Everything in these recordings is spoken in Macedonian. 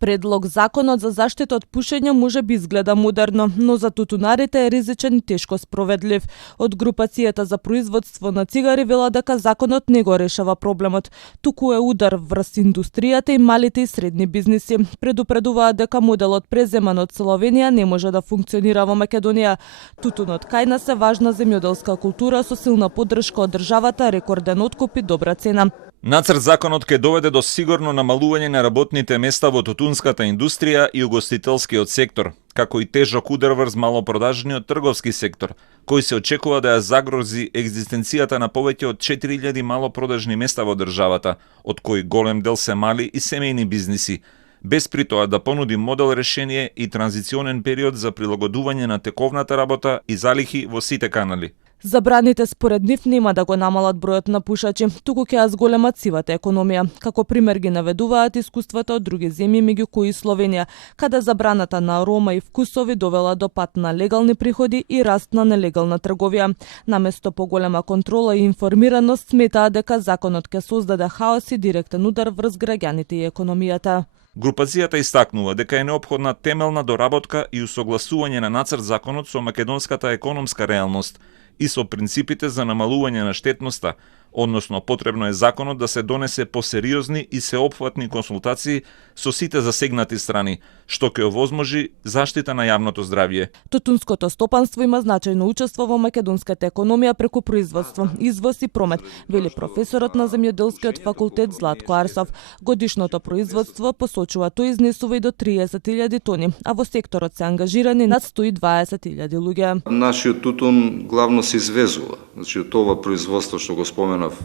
Предлог законот за заштита од пушење може би изгледа модерно, но за тутунарите е ризичен и тешко спроведлив. Од групацијата за производство на цигари вела дека законот не го решава проблемот, туку е удар врз индустријата и малите и средни бизниси. Предупредуваат дека моделот преземан од Словенија не може да функционира во Македонија. Тутунот кај нас е важна земјоделска култура со силна поддршка од државата, рекорден откуп и добра цена. Нацрт законот ќе доведе до сигурно намалување на работните места во тутунската индустрија и угостителскиот сектор, како и тежок удар врз малопродажниот трговски сектор, кој се очекува да ја загрози екзистенцијата на повеќе од 4000 малопродажни места во државата, од кои голем дел се мали и семејни бизниси, без при тоа да понуди модел решение и транзиционен период за прилагодување на тековната работа и залихи во сите канали. Забраните според нив нема да го намалат бројот на пушачи, туку ќе ја зголемат сивата економија. Како пример ги наведуваат искуствата од други земји, меѓу кои Словенија, каде забраната на арома и вкусови довела до пат на легални приходи и раст на нелегална трговија. Наместо поголема контрола и информираност, сметаат дека законот ќе создаде хаос и директен удар врз граѓаните и економијата. Групацијата истакнува дека е неопходна темелна доработка и усогласување на нацрт законот со македонската економска реалност и со принципите за намалување на штетноста, односно потребно е законот да се донесе по сериозни и сеопфатни консултации со сите засегнати страни, што ќе овозможи заштита на јавното здравје. Тутунското стопанство има значајно учество во македонската економија преку производство, извоз и промет, вели професорот на земјоделскиот факултет Златко Арсов. Годишното производство, посочува тој, изнесува и до 30.000 тони, а во секторот се ангажирани над 120.000 луѓе. Нашиот тутун главно се извезува. Значи, од ова производство што го споменав,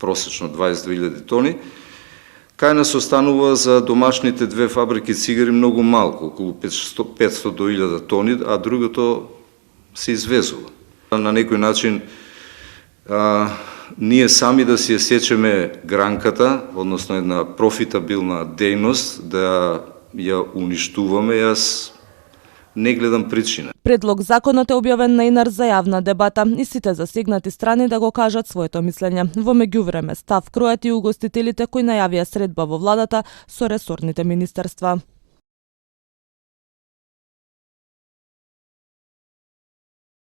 просечно 22.000 тони, кај нас останува за домашните две фабрики цигари многу малку, околу 500 до 1000 тони, а другото се извезува. На некој начин ние сами да си ја сечеме гранката, односно една профитабилна дејност, да ја уништуваме, јас не гледам причина. Предлог законот е објавен на Инар за јавна дебата и сите засегнати страни да го кажат своето мислење. Во меѓувреме став кројат и угостителите кои најавија средба во владата со ресорните министерства.